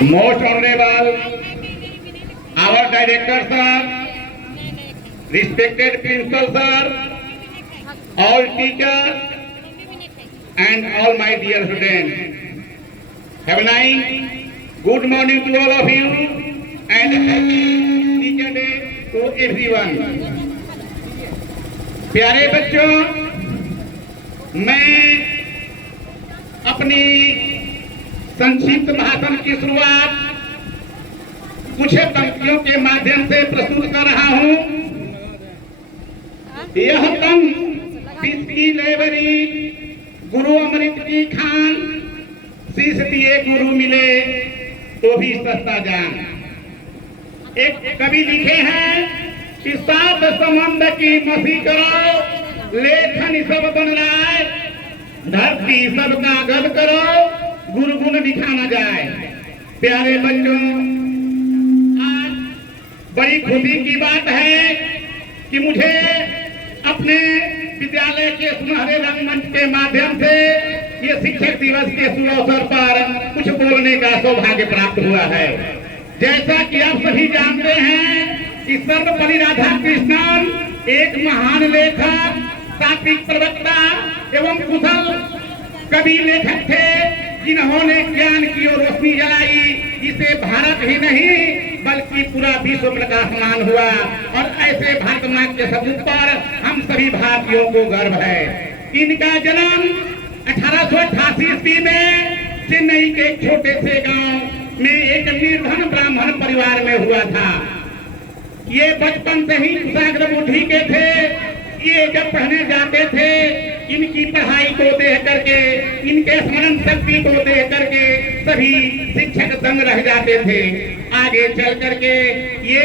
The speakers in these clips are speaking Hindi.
Most honorable, our director sir, respected principal sir, all teachers and all my dear students. Have a nice good morning to all of you and happy teacher day to everyone. प्यारे बच्चों, मैं अपनी संक्षिप्त भाषण की शुरुआत कुछ पंक्तियों के माध्यम से प्रस्तुत कर रहा हूं। यह तन पिसकी लेवरी गुरु अमृत की खान, शीश दिए गुरु मिले तो भी सस्ता जान। एक कवि लिखे हैं कि सात संबंध की मसी करो, लेखन सब बन रहा, धरती सब कागज करो, गुरु गुण लिखा न जाए। प्यारे बच्चों, आज बड़ी खुशी की बात है कि मुझे अपने विद्यालय के सुनहरे रंगमंच के माध्यम से ये शिक्षक दिवस के शुभ अवसर पर कुछ बोलने का सौभाग्य प्राप्त हुआ है। जैसा कि आप सभी जानते हैं कि सर्वपल्ली राधाकृष्णन एक महान लेखक, तात्विक प्रवक्ता एवं कुशल कवि लेखक थे, जिन्होंने ज्ञान की ओर रोशनी जलाई। इसे भारत ही नहीं बल्कि पूरा विश्व प्रकाशमान हुआ और ऐसे भारत माँ के सबूत पर हम सभी भारतीयों को गर्व है। इनका जन्म 1888 ईस्वी में चेन्नई के एक छोटे से गांव में एक निर्धन ब्राह्मण परिवार में हुआ था। ये बचपन से ही कुशाग्र बुद्धि के थे। ये जब पढ़ने जाते थे, इनकी पढ़ाई को देख करके, इनके स्मरण शक्ति को देख करके सभी शिक्षक दंग रह जाते थे। आगे चल करके ये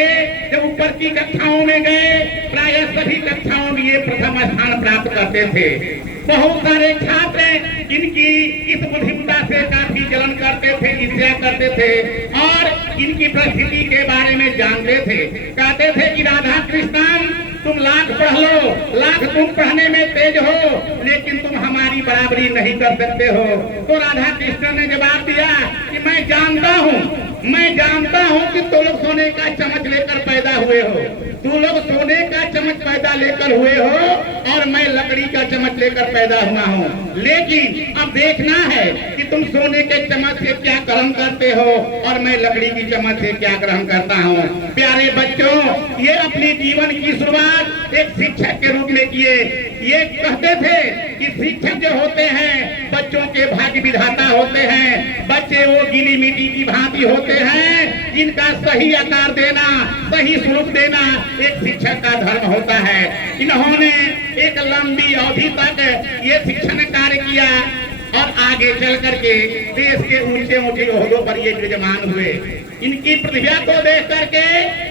जब ऊपर की कक्षाओं में गए, प्राय सभी कक्षाओं में ये प्रथम स्थान प्राप्त करते थे। बहुत सारे छात्र इनकी इस बुद्धिमत्ता से काफी जलन करते थे, ईर्ष्या करते थे और इनकी परिस्थिति के बारे में जानते थे। कहते थे कि राधा कृष्णन, तुम लाख पढ़ लो, लाख तुम पढ़ने में तेज हो, लेकिन तुम हमारी बराबरी नहीं कर सकते हो। तो राधा कृष्ण ने जवाब दिया कि मैं जानता हूँ कि तुम लोग सोने का चम्मच लेकर पैदा हुए हो, तुम लोग सोने का चम्मच पैदा लेकर हुए हो और मैं लकड़ी का चम्मच लेकर पैदा हुआ हूँ। लेकिन अब देखना है कि तुम सोने के चम्मच से क्या ग्रहण करते हो और मैं लकड़ी की चम्मच से क्या ग्रहण करता हूँ। प्यारे बच्चों, ये अपनी जीवन की शुरुआत एक शिक्षक के रूप में किए। ये कहते थे कि शिक्षक जो होते हैं बच्चों के भाग्य विधाता होते हैं। बच्चे वो गीली मिट्टी की भांति होते हैं जिनका सही आकार देना, सही स्वरूप देना एक शिक्षक का धर्म होता है। इन्होंने एक लंबी अवधि तक ये शिक्षण कार्य किया और आगे चल करके देश के ऊंचे ऊंचे ओहदों पर ये विराजमान हुए। इनकी प्रतिभा को देख करके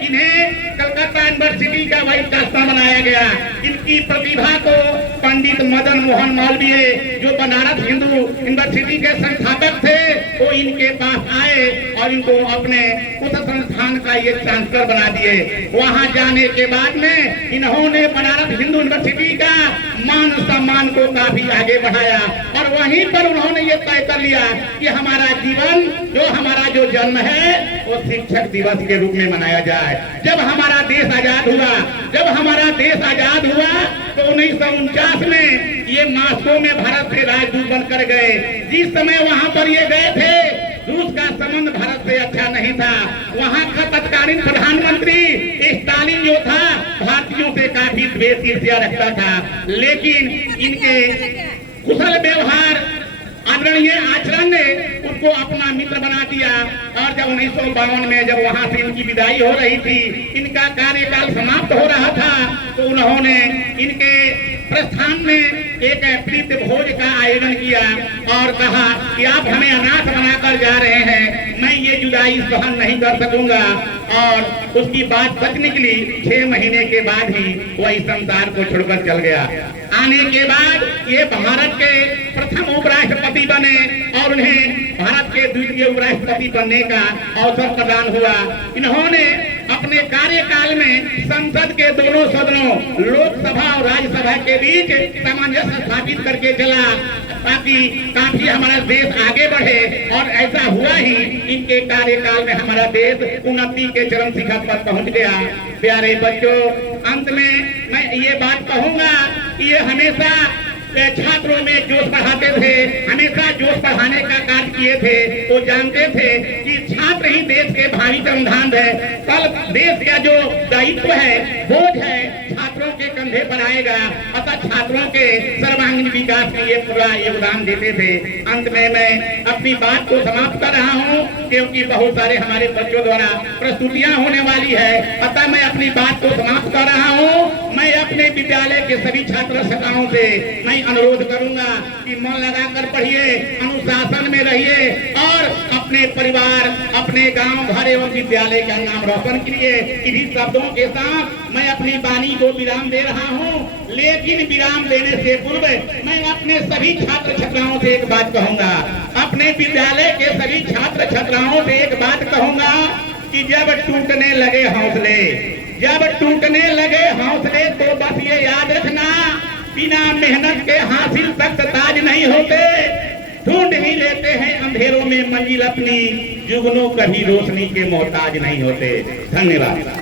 इन्हें कलकत्ता यूनिवर्सिटी का वाइस चांसलर बनाया गया। इनकी प्रतिभा को पंडित मदन मोहन मालवीय, जो बनारस हिंदू यूनिवर्सिटी के संस्थापक थे, वो इनके पास आए और इनको अपने उस संस्थान का ये चांसलर बना दिए। वहां जाने के बाद में इन्होंने बनारस हिंदू यूनिवर्सिटी का मान सम्मान को काफी आगे बढ़ाया और वहीं पर उन्होंने ये तय कर लिया कि हमारा जीवन, हमारा जो जन्म है वो शिक्षक दिवस के रूप में मनाया जाए। जब हमारा देश आजाद हुआ तो 1949 में ये मॉस्को में भारत से राजदूत बनकर गए। जिस समय वहां पर ये गए थे, रूस का संबंध भारत से अच्छा नहीं था। वहां का तत्कालीन प्रधानमंत्री स्टालिन जो था, भारतीयों से काफी द्वेष ईर्ष्या रखता था। लेकिन इनके कुशल व्यवहार, आदरणीय आचरण ने उनको अपना मित्र बना दिया और जब 1952 में जब वहां से इनकी विदाई हो रही थी, इनका कार्यकाल समाप्त हो रहा था, तो उन्होंने इनके प्रस्थान में एक प्रीत भोज का आयोजन किया और कहा कि आप हमें अनाथ बनाकर जा रहे हैं, मैं ये जुदाई सहन नहीं कर सकूंगा। और उसकी बात सच निकली। 6 महीने के बाद ही वह इस संसार को छोड़कर चल गया। आने के बाद ये भारत के प्रथम उपराष्ट्रपति बने और उन्हें भारत के द्वितीय उपराष्ट्रपति बनने का अवसर प्रदान हुआ। इन्होंने अपने कार्यकाल में संसद के दोनों सदनों, लोकसभा और राज्यसभा के बीच सामंजस्य स्थापित करके चला। ताकि काफी हमारा देश आगे बढ़े। और ऐसा हुआ ही, इनके कार्यकाल में हमारा देश उन्नति के चरम शिखर पर पहुंच गया। प्यारे बच्चों, अंत में मैं ये बात कहूंगा कि ये हमेशा छात्रों में जोश बढ़ाते थे, हमेशा जोश बढ़ाने का कार्य किए थे। वो जानते थे कि छात्र ही देश के भावी संविधान है। कल देश का जो दायित्व है, बोझ है, छात्रों के कंधे पर आएगा। अतः छात्रों के सर्वांगीण विकास के लिए पूरा योगदान देते थे। अंत में मैं अपनी बात को समाप्त कर रहा हूँ, क्योंकि बहुत सारे हमारे बच्चों द्वारा प्रस्तुतियां होने वाली है। अतः मैं अपनी बात को समाप्त कर रहा हूँ। मैं अपने विद्यालय के सभी छात्र छात्राओं से मैं अनुरोध करूंगा कि मन लगाकर पढ़िए, अनुशासन में रहिए और अपने परिवार, अपने गांव, घर एवं विद्यालय का नाम रोशन कीजिए। इन्हीं शब्दों के साथ मैं अपनी वाणी को विराम दे रहा हूं। लेकिन विराम देने से पूर्व मैं अपने सभी छात्र छात्राओं से एक बात कहूंगा, अपने विद्यालय के सभी छात्र छात्राओं से एक बात कहूंगा कि जब टूटने लगे हौसले, जब टूटने लगे हौसले, तो बस ये याद रखना, बिना मेहनत के हासिल तख्त ताज नहीं होते। ढूंढ ही लेते हैं अंधेरों में मंजिल अपनी, जुगनों कभी रोशनी के मोहताज नहीं होते। धन्यवाद।